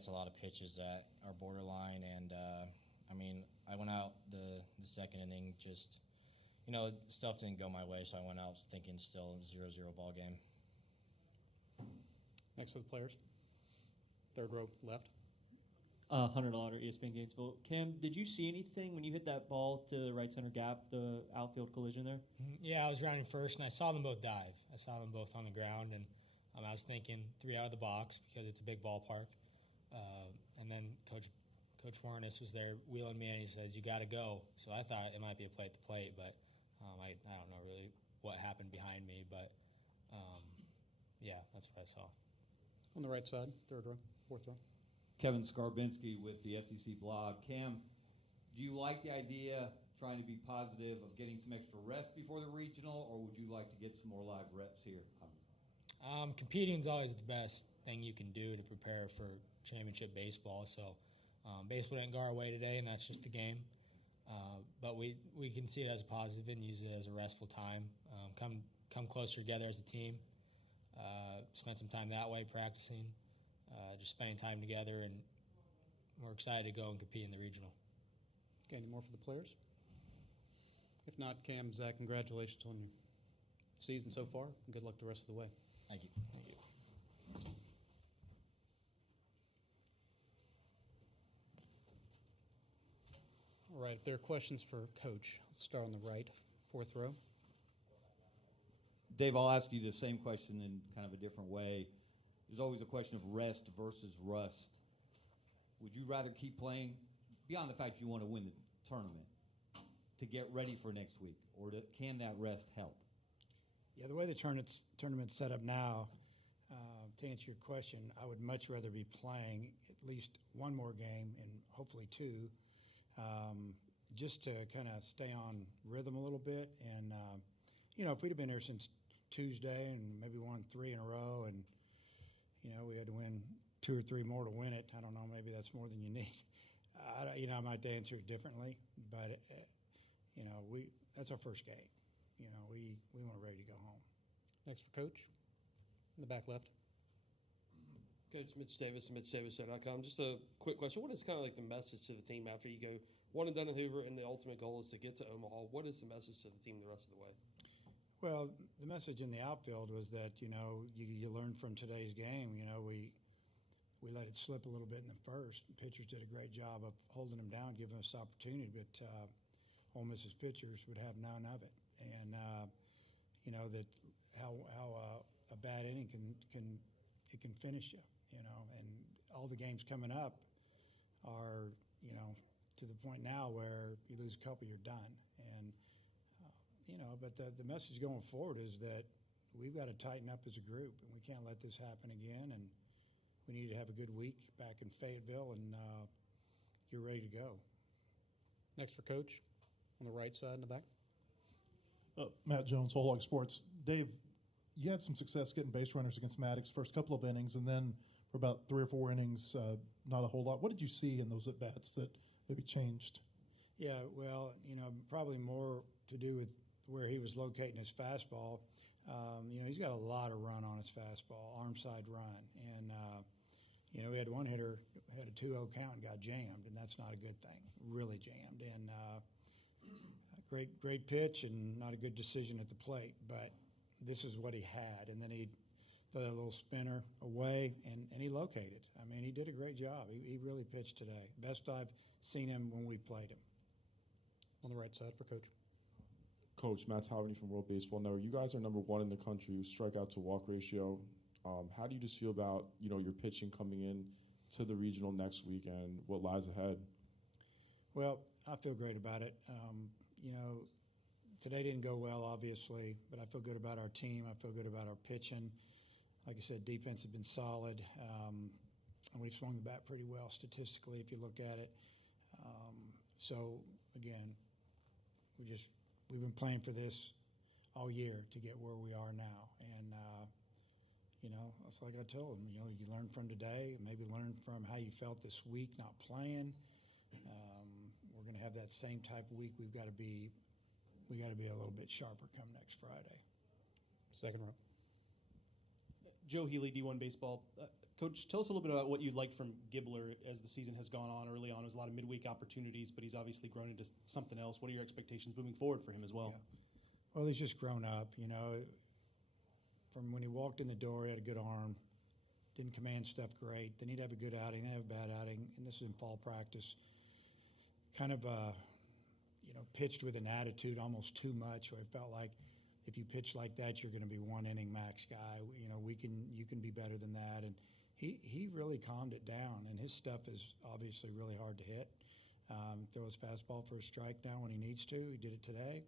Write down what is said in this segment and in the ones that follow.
gets a lot of pitches that are borderline, and I mean, I went out the second inning just, stuff didn't go my way, so I went out thinking still 0-0 ball game. Next for the players. Third row left. Hunter Lauder, ESPN Gainesville. Cam, did you see anything when you hit that ball to the right center gap, the outfield collision there? Yeah, I was rounding first, and I saw them both dive. I saw them both on the ground, and I was thinking 3 out of the box because it's a big ballpark. And then Coach Warnes was there wheeling me, and he says, "You got to go." So I thought it might be a play at the plate, but I don't know really what happened behind me. But, yeah, that's what I saw. On the right side, third row, fourth row. Kevin Skarbinski with the SEC blog. Cam, do you like the idea, trying to be positive, of getting some extra rest before the regional, or would you like to get some more live reps here? Competing is always the best thing you can do to prepare for championship baseball. So baseball didn't go our way today, and that's just the game. But we can see it as a positive and use it as a restful time. Come closer together as a team. Spend some time that way practicing. Just spending time together, and we're excited to go and compete in the regional. Okay, any more for the players? If not, Cam, Zach, congratulations on your season so far, and good luck the rest of the way. Thank you. Thank you. All right, if there are questions for Coach, let's start on the right, fourth row. Dave, I'll ask you the same question in kind of a different way. There's always a question of rest versus rust. Would you rather keep playing, beyond the fact you want to win the tournament, to get ready for next week, or can that rest help? Yeah, the way the tournament's set up now, to answer your question, I would much rather be playing at least one more game and hopefully 2, just to kind of stay on rhythm a little bit. And, if we'd have been here since Tuesday and maybe won 3 in a row and, we had to win 2 or 3 more to win it, I don't know, maybe that's more than you need. I might answer it differently, but, that's our first game. We weren't ready to go home. Next for Coach, in the back left. Coach Mitch Davis and MitchDavisShow.com. Just a quick question. What is kind of like the message to the team after you go 1-and-done in Hoover and the ultimate goal is to get to Omaha? What is the message to the team the rest of the way? Well, the message in the outfield was that, you learned from today's game. We let it slip a little bit in the first. The pitchers did a great job of holding them down, giving us opportunity, but Ole Miss's pitchers would have none of it. And, that how a bad inning can finish you, and all the games coming up are, to the point now where you lose a couple, you're done. And, but the message going forward is that we've got to tighten up as a group, and we can't let this happen again. And we need to have a good week back in Fayetteville, and you're ready to go. Next for Coach, on the right side in the back. Matt Jones, Whole Hog Sports. Dave, you had some success getting base runners against Maddox first couple of innings, and then for about 3 or 4 innings, not a whole lot. What did you see in those at-bats that maybe changed? Yeah, well, probably more to do with where he was locating his fastball. He's got a lot of run on his fastball, arm side run. And, we had one hitter had a 2-0 count and got jammed, and that's not a good thing, really jammed. And great pitch and not a good decision at the plate, but this is what he had. And then he threw that little spinner away, and he located. I mean, he did a great job. He really pitched today. Best I've seen him when we played him. On the right side for Coach. Coach, Matt Taverny from World Baseball Network. You guys are number 1 in the country with strikeout to walk ratio. How do you just feel about, your pitching coming in to the regional next week and what lies ahead? Well, I feel great about it. Today didn't go well, obviously, but I feel good about our team. I feel good about our pitching. Like I said, defense has been solid, and we've swung the bat pretty well statistically if you look at it. So, again, we've been playing for this all year to get where we are now. And, it's like I told him, you learn from today, maybe learn from how you felt this week not playing. We're going to have that same type of week. We got to be a little bit sharper come next Friday. Second row. Joe Healy, D1 Baseball. Coach, tell us a little bit about what you liked from Gibbler as the season has gone on. Early on, it was a lot of midweek opportunities, but he's obviously grown into something else. What are your expectations moving forward for him as well? Yeah. Well, he's just grown up. From when he walked in the door, he had a good arm. Didn't command stuff great. Then he'd have a good outing, then have a bad outing, and this is in fall practice. Kind of, pitched with an attitude almost too much, where it felt like if you pitch like that, you're going to be one inning max guy. You can be better than that. And he really calmed it down, and his stuff is obviously really hard to hit. Throw his fastball for a strike now when he needs to. He did it today.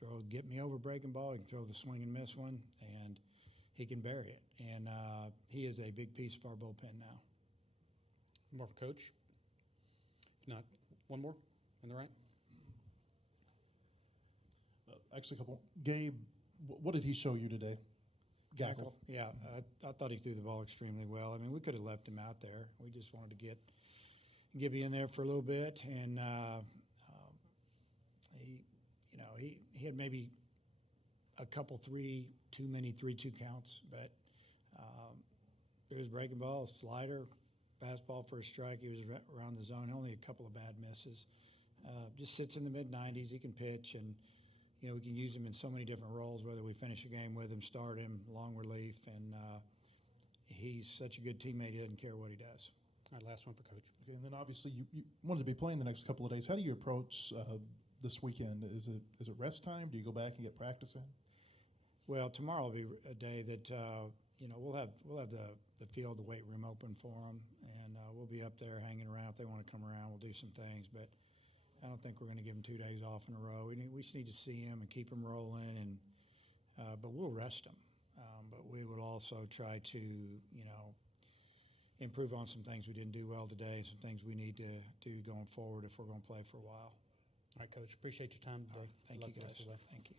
Throw get me over breaking ball. He can throw the swing and miss one, and he can bury it. And he is a big piece of our bullpen now. More for Coach? If not, one more in the right. Actually, a couple. Gabe, what did he show you today? Gackle. Yeah, I thought he threw the ball extremely well. I mean, we could have left him out there. We just wanted to get Gibby in there for a little bit, and he had maybe a couple too many 3-2 counts, but it was breaking ball, slider, fastball for a strike. He was around the zone, only a couple of bad misses. Just sits in the mid-90s. He can pitch, and we can use him in so many different roles, whether we finish a game with him, start him, long relief, and he's such a good teammate, he doesn't care what he does. All right, last one for Coach. Okay, and then obviously you wanted to be playing the next couple of days. How do you approach this weekend? Is it rest time? Do you go back and get practice in? Well, tomorrow will be a day that we'll have the field, the weight room open for them, and we'll be up there hanging around. If they want to come around, we'll do some things, but I don't think we're going to give them 2 days off in a row. We just need to see them and keep them rolling, and but we'll rest them. But we will also try to improve on some things we didn't do well today, and some things we need to do going forward if we're going to play for a while. All right, Coach. Appreciate your time today. Thank you, guys. Thank you.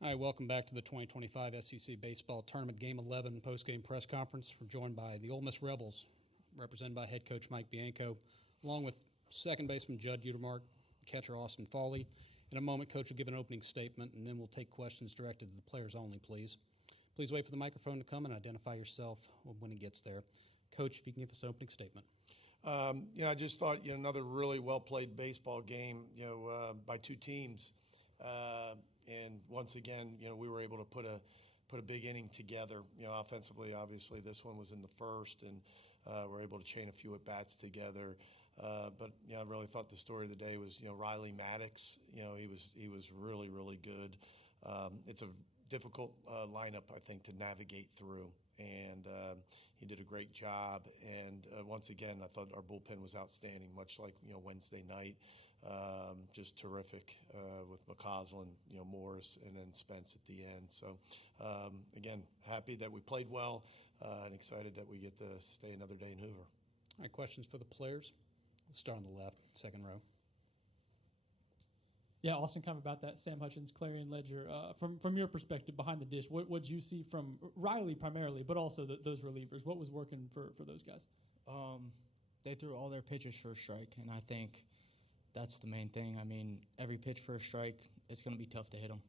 All right, welcome back to the 2025 SEC Baseball Tournament Game 11 postgame press conference. We're joined by the Ole Miss Rebels, represented by head coach Mike Bianco, along with second baseman Judd Utermark, catcher Austin Fawley. In a moment, Coach will give an opening statement, and then we'll take questions directed to the players only, please. Please wait for the microphone to come and identify yourself when it gets there. Coach, if you can give us an opening statement. I just thought another really well played baseball game by two teams, and once again we were able to put a big inning together. Offensively, obviously this one was in the first, and we're able to chain a few at bats together. But I really thought the story of the day was Riley Maddox. He was really good. It's a difficult lineup, I think, to navigate through, and he did a great job. And once again, I thought our bullpen was outstanding, much like Wednesday night. Just terrific with McCausland, Morris, and then Spence at the end. So again, happy that we played well, and excited that we get to stay another day in Hoover. All right, questions for the players? Let's start on the left, second row. Yeah, Austin, kind of about that Sam Hutchins, Clarion Ledger. From your perspective, behind the dish, what did you see from Riley primarily, but also those relievers? What was working for those guys? They threw all their pitches for a strike, and I think that's the main thing. I mean, every pitch for a strike, it's going to be tough to hit them.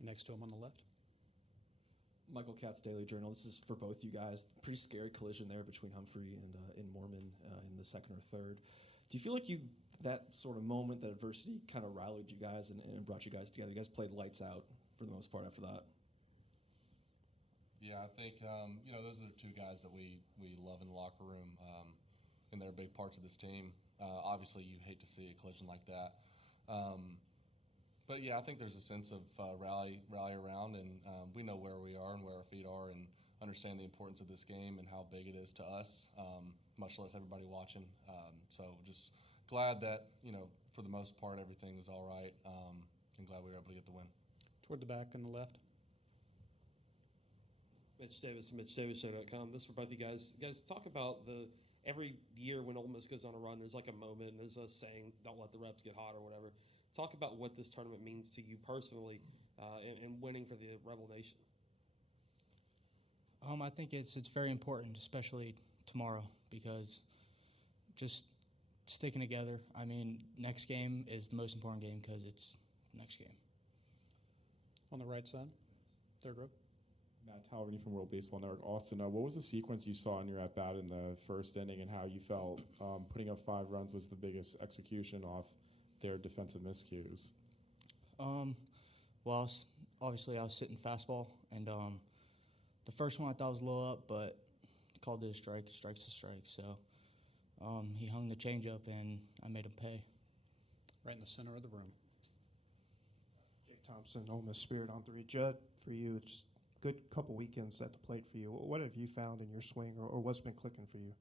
Next to him on the left. Michael Katz, Daily Journal. This is for both you guys. Pretty scary collision there between Humphrey and Mormon in the second or third. Do you feel like that sort of moment, that adversity, kind of rallied you guys and brought you guys together? You guys played lights out for the most part after that. Yeah, I think those are the two guys that we love in the locker room, and they're big parts of this team. Obviously, you hate to see a collision like that. But yeah, I think there's a sense of rally around, and we know where we are and where our feet are, and understand the importance of this game and how big it is to us, much less everybody watching. So just glad that for the most part everything was all right, and glad we were able to get the win. Toward the back on the left. Mitch Davis, MitchDavisShow.com. This is for both you guys. Guys, talk about every year when Ole Miss goes on a run, there's like a moment, and there's a saying, "Don't let the reps get hot" or whatever. Talk about what this tournament means to you personally, and winning for the Rebel Nation. I think it's very important, especially tomorrow, because just sticking together. I mean, next game is the most important game because it's next game. On the right side, third row. Matt Talverney from World Baseball Network. Austin, what was the sequence you saw in your at-bat in the first inning and how you felt putting up 5 runs was the biggest execution off their defensive miscues? Well, obviously I was sitting fastball, and the first one I thought was a little up, but called it a strike. Strike's a strike. So he hung the changeup, and I made him pay. Right in the center of the room. Jake Thompson, Ole Miss Spirit on 3. Judd, for you, it's just a good couple weekends at the plate for you. What have you found in your swing, or what's been clicking for you?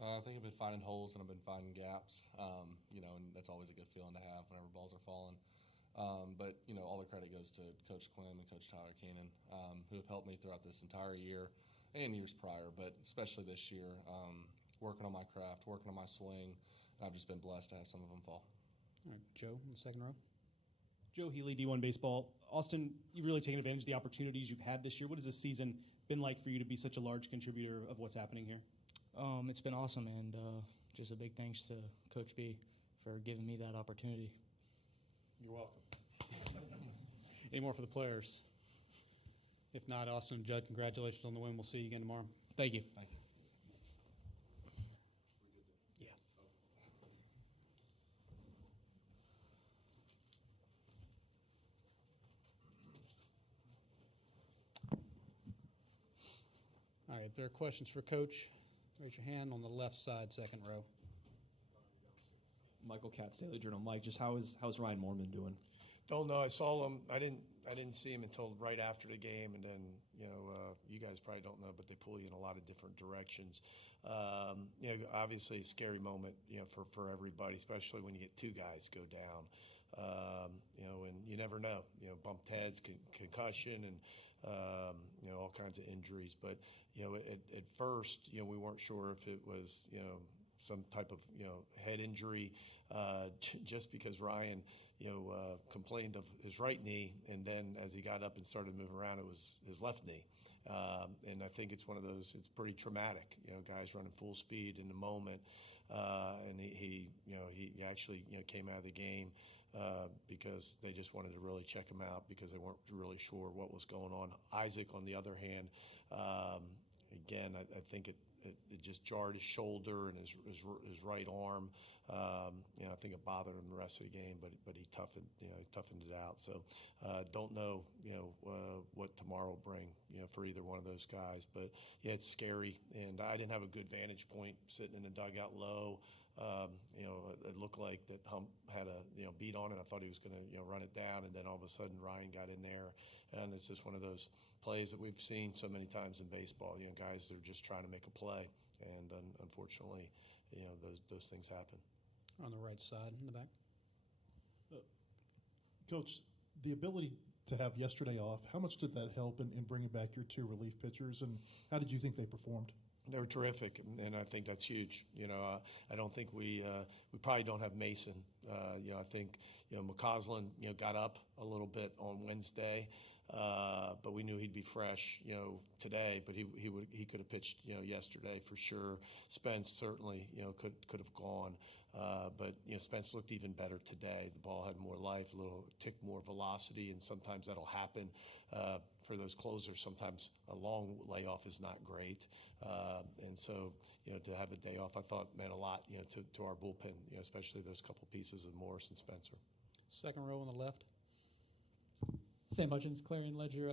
I think I've been finding holes and I've been finding gaps, and that's always a good feeling to have whenever balls are falling. But all the credit goes to Coach Clem and Coach Tyler Keenan, who have helped me throughout this entire year and years prior, but especially this year, working on my craft, working on my swing, and I've just been blessed to have some of them fall. All right, Joe in the second row. Joe Healy, D1 Baseball. Austin, you've really taken advantage of the opportunities you've had this year. What has this season been like for you to be such a large contributor of what's happening here? It's been awesome, and just a big thanks to Coach B for giving me that opportunity. You're welcome. Any more for the players? If not, Austin and Judd, congratulations on the win. We'll see you again tomorrow. Thank you. Thank you. Yeah. All right, if there are questions for Coach, raise your hand on the left side, second row. Michael Katz, Daily Journal. Mike, just how's Ryan Mormon doing? Don't know. I saw him. I didn't see him until right after the game, and then you guys probably don't know, but they pull you in a lot of different directions. Obviously a scary moment, for everybody, especially when you get 2 guys go down. And you never know. Bumped heads, concussion, and all kinds of injuries. But at first, we weren't sure if it was some type of head injury, just because Ryan complained of his right knee, and then as he got up and started to move around, it was his left knee. And I think it's one of those. It's pretty traumatic. Guys running full speed in the moment, and he actually came out of the game because they just wanted to really check him out because they weren't really sure what was going on. Isaac, on the other hand, again, I think it just jarred his shoulder and his right arm. I think it bothered him the rest of the game, but he toughened it out. So don't know what tomorrow will bring for either one of those guys. But yeah, it's scary, and I didn't have a good vantage point sitting in the dugout low. It looked like that Hump had a beat on it. I thought he was going to run it down, and then all of a sudden Ryan got in there, and it's just one of those plays that we've seen so many times in baseball. Guys that are just trying to make a play, and unfortunately, those things happen. On the right side, in the back. Coach, the ability to have yesterday off, how much did that help in bringing back your 2 relief pitchers, and how did you think they performed? They were terrific, and I think that's huge. I don't think we probably don't have Mason. I think McCausland got up a little bit on Wednesday, but we knew he'd be fresh, today. But he could have pitched, yesterday for sure. Spence certainly, could have gone. But Spence looked even better today. The ball had more life, a little tick more velocity, and sometimes that'll happen for those closers. Sometimes a long layoff is not great, and so to have a day off, I thought meant a lot, to our bullpen, especially those couple pieces of Morris and Spencer. Second row on the left. Sam Hutchins, Clarion Ledger,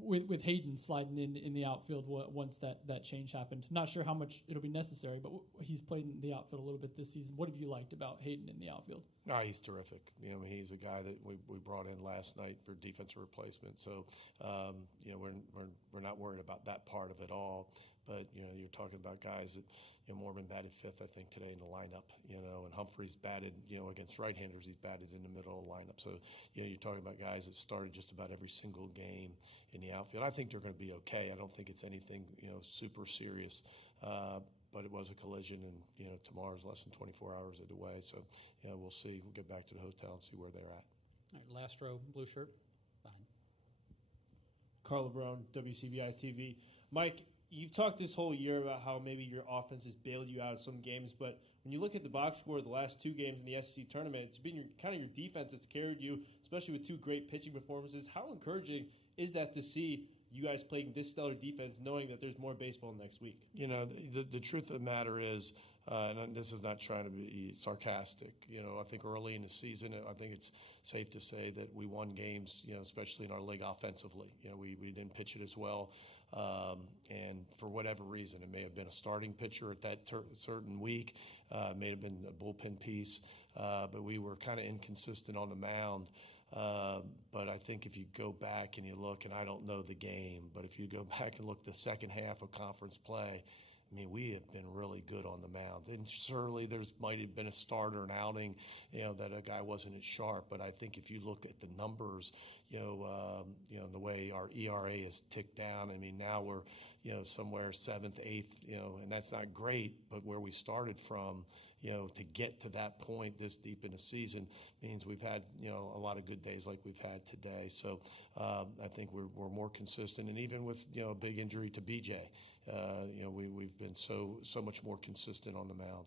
with Hayden sliding in the outfield once that change happened. Not sure how much it'll be necessary, but he's played in the outfield a little bit this season. What have you liked about Hayden in the outfield? No, he's terrific. He's a guy that we brought in last night for defensive replacement. So, we're not worried about that part of it all. But you're talking about guys that Mormon batted fifth, I think, today in the lineup. And Humphreys batted, against right-handers. He's batted in the middle of the lineup. So, you're talking about guys that started just about every single game in the outfield. I think they're going to be okay. I don't think it's anything super serious. But it was a collision, and tomorrow's less than 24 hours away. So we'll see. We'll get back to the hotel and see where they're at. All right, last row, blue shirt. Behind. Carla Brown, WCBI TV. Mike, you've talked this whole year about how maybe your offense has bailed you out of some games, but when you look at the box score of the last two games in the SEC tournament, it's been your defense that's carried you, especially with two great pitching performances. How encouraging is that to see you guys playing this stellar defense, knowing that there's more baseball next week? The truth of the matter is, and this is not trying to be sarcastic, I think early in the season, I think it's safe to say that we won games, especially in our league offensively. We didn't pitch it as well. And for whatever reason, it may have been a starting pitcher at that certain week, it may have been a bullpen piece, but we were kind of inconsistent on the mound. But I think if you go back and you look, and I don't know the game, but if you go back and look the second half of conference play, we have been really good on the mound. And surely might have been a starter, an outing, that a guy wasn't as sharp. But I think if you look at the numbers, the way our ERA has ticked down, now we're, somewhere seventh, eighth, and that's not great. But where we started from, to get to that point this deep in the season means we've had, a lot of good days like we've had today. So I think we're more consistent. And even with, a big injury to BJ, we've been so much more consistent on the mound.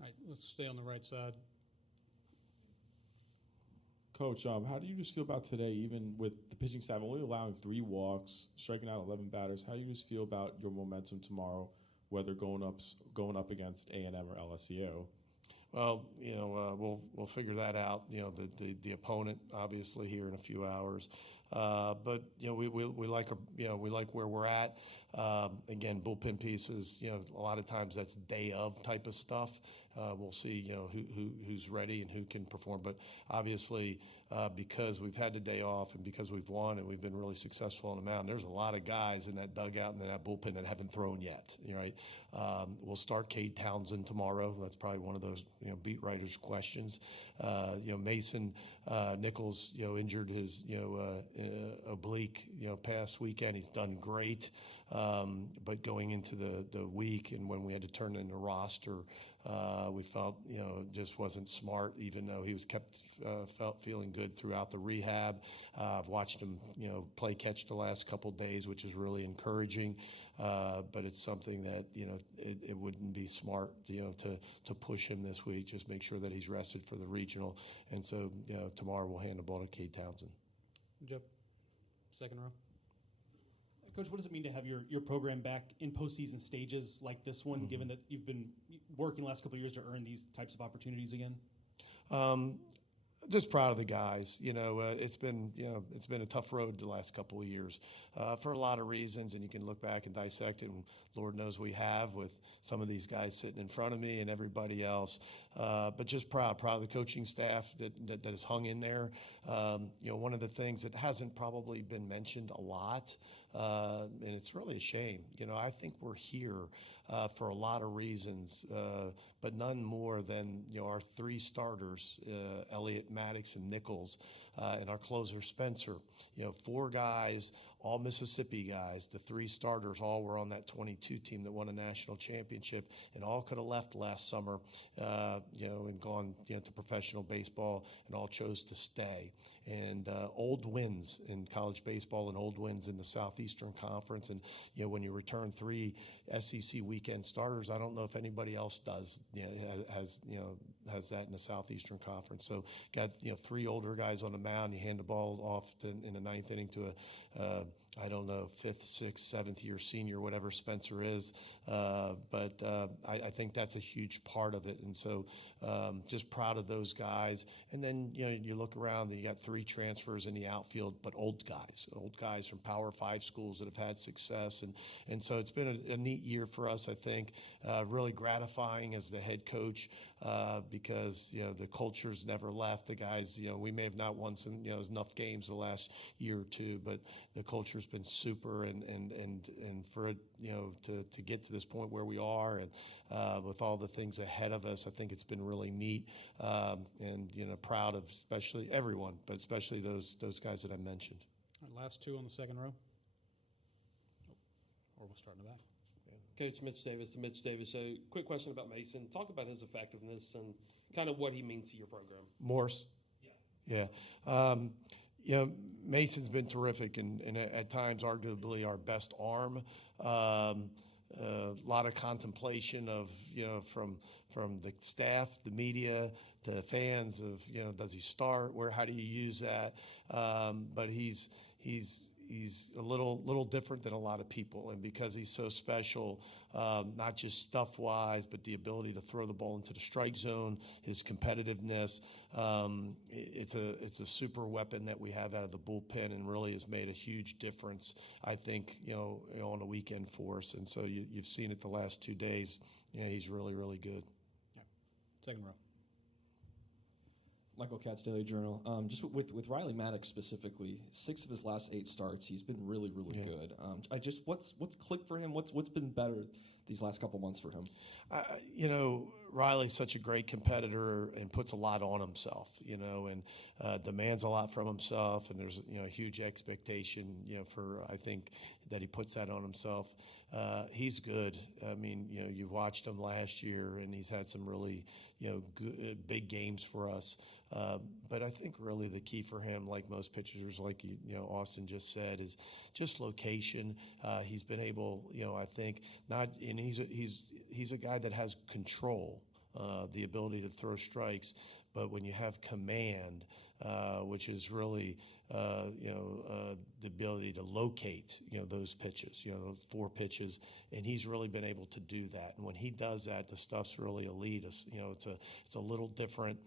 All right, let's stay on the right side. Coach, how do you just feel about today, even with the pitching staff only allowing 3 walks, striking out 11 batters? How do you just feel about your momentum tomorrow, whether going up against A&M or LSU? Well, we'll figure that out. The opponent obviously here in a few hours, but we like where we're at. Again, bullpen pieces. A lot of times that's day of type of stuff. We'll see. Who's ready and who can perform. But obviously, because we've had the day off and because we've won and we've been really successful on the mound, there's a lot of guys in that dugout and in that bullpen that haven't thrown yet. Right? We'll start Cade Townsend tomorrow. That's probably one of those beat writers' questions. Mason Nichols injured his oblique past weekend. He's done great. But going into the week and when we had to turn in the roster, we felt it just wasn't smart. Even though he was felt feeling good throughout the rehab, I've watched him play catch the last couple days, which is really encouraging. But it's something that it wouldn't be smart to push him this week. Just make sure that he's rested for the regional. And so tomorrow we'll hand the ball to Cade Townsend. Joe, second row. Coach, what does it mean to have your program back in postseason stages like this one, given that you've been working the last couple of years to earn these types of opportunities again? Just proud of the guys. It's been a tough road the last couple of years for a lot of reasons, and you can look back and dissect it. And Lord knows we have with some of these guys sitting in front of me and everybody else. But just proud of the coaching staff that has hung in there. One of the things that hasn't probably been mentioned a lot, and it's really a shame. I think we're here for a lot of reasons, but none more than our 3 starters, Elliott, Maddox, and Nichols, and our closer Spencer. 4 guys all Mississippi guys. The 3 starters all were on that 22 team that won a national championship, and all could have left last summer, and gone, to professional baseball, and all chose to stay. And old wins in college baseball and old wins in the Southeastern Conference. And, when you return 3 SEC weekend starters, I don't know if anybody else does, has that in the Southeastern Conference. So got, 3 older guys on the mound. You hand the ball off in the 9th inning to a, I don't know, 5th, 6th, 7th year senior, whatever Spencer is. But I think that's a huge part of it. And so just proud of those guys. And then, you look around and you got 3 transfers in the outfield, but old guys from Power 5 schools that have had success. And so it's been a neat year for us, I think. Really gratifying as the head coach because, the culture's never left. The guys, we may have not won some, enough games the last year or 2, but the culture's been super. And for it, to get to this point where we are and with all the things ahead of us, I think it's been really neat. And, proud of especially everyone, but especially those guys that I mentioned. All right, last 2 on the second row. Or we'll start in the back. Coach Mitch Davis to Mitch Davis. So, quick question about Mason. Talk about his effectiveness and kind of what he means to your program. Morse. Yeah. Mason's been terrific and at times arguably our best arm. A lot of contemplation of, from the staff, the media, to fans of, does he start? How do you use that? But he's a little different than a lot of people, and because he's so special, not just stuff-wise, but the ability to throw the ball into the strike zone, his competitiveness, it's a super weapon that we have out of the bullpen, and really has made a huge difference, I think, on the weekend for us. And so you've seen it the last 2 days. He's really, really good. Right. Second row. Michael Katz, Daily Journal. Just with Riley Maddox specifically, 6 of his last 8 starts, he's been really, really good. What's clicked for him? What's been better these last couple months for him? Riley's such a great competitor and puts a lot on himself, and demands a lot from himself. And there's a huge expectation, for I think that he puts that on himself. He's good. I mean, you've watched him last year, and he's had some really, good, big games for us. But I think really the key for him, like most pitchers, like Austin just said, is just location. He's been able, I think, and he's a guy that has control, the ability to throw strikes. But when you have command, which is really the ability to locate those pitches, 4 pitches, and he's really been able to do that. And when he does that, the stuff's really elite. It's a little different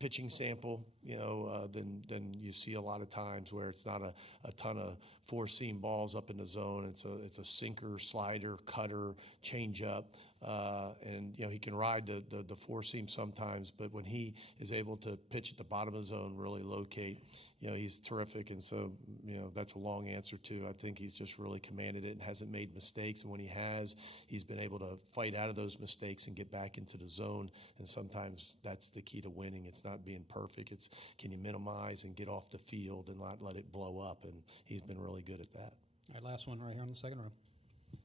pitching sample, than you see a lot of times, where it's not a ton of 4-seam balls up in the zone. It's a sinker, slider, cutter, changeup. And he can ride the 4-seam sometimes, but when he is able to pitch at the bottom of the zone, really locate, he's terrific. And so, that's a long answer too. I think he's just really commanded it and hasn't made mistakes. And when he has, he's been able to fight out of those mistakes and get back into the zone. And sometimes that's the key to winning. It's not being perfect. It's can you minimize and get off the field and not let it blow up. And he's been really good at that. All right, last one right here on the second row.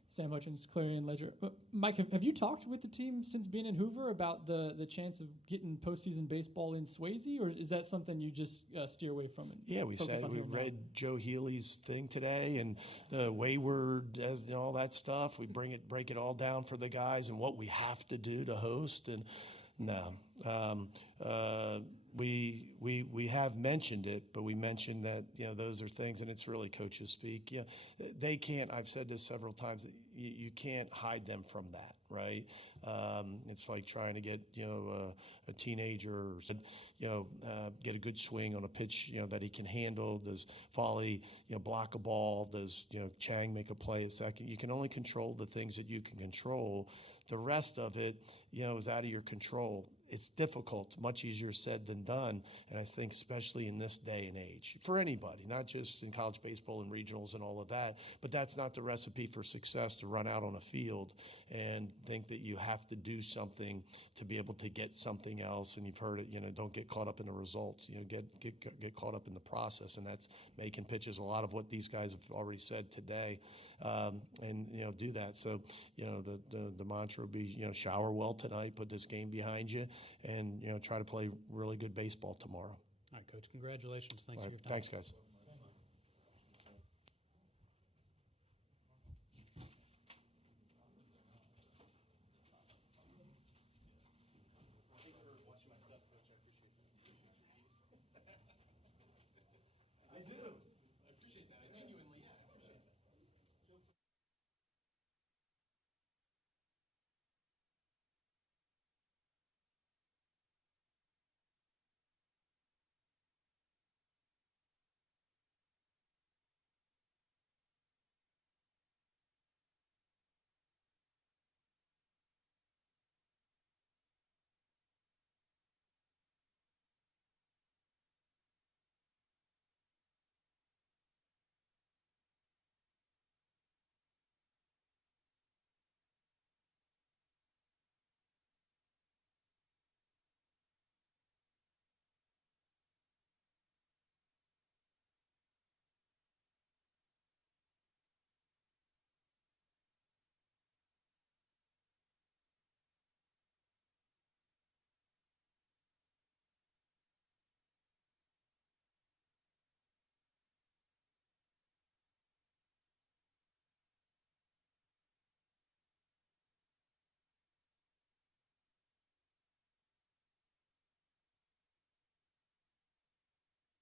Sam Hutchins, Clarion Ledger. Mike, have you talked with the team since being in Hoover about the chance of getting postseason baseball in Swayze, or is that something you just steer away from? Yeah, we read Joe Healy's thing today, and the wayward, all that stuff. We break it all down for the guys and what we have to do to host. And no, we have mentioned it, but we mentioned that those are things, and it's really coaches speak. They can't. I've said this several times. That you can't hide them from that, right? It's like trying to get a teenager, get a good swing on a pitch that he can handle. Does Foley block a ball? Does Chang make a play at second? You can only control the things that you can control. The rest of it, is out of your control. it's difficult, much easier said than done. And I think especially in this day and age, for anybody, not just in college baseball and regionals and all of that, but that's not the recipe for success, to run out on a field and think that you have to do something to be able to get something else. And you've heard it, don't get caught up in the results, get caught up in the process. And that's making pitches, a lot of what these guys have already said today. And do that. So the mantra would be shower well tonight, put this game behind you, and try to play really good baseball tomorrow. All right, Coach. Congratulations. Thanks All for right, your time. thanks, guys.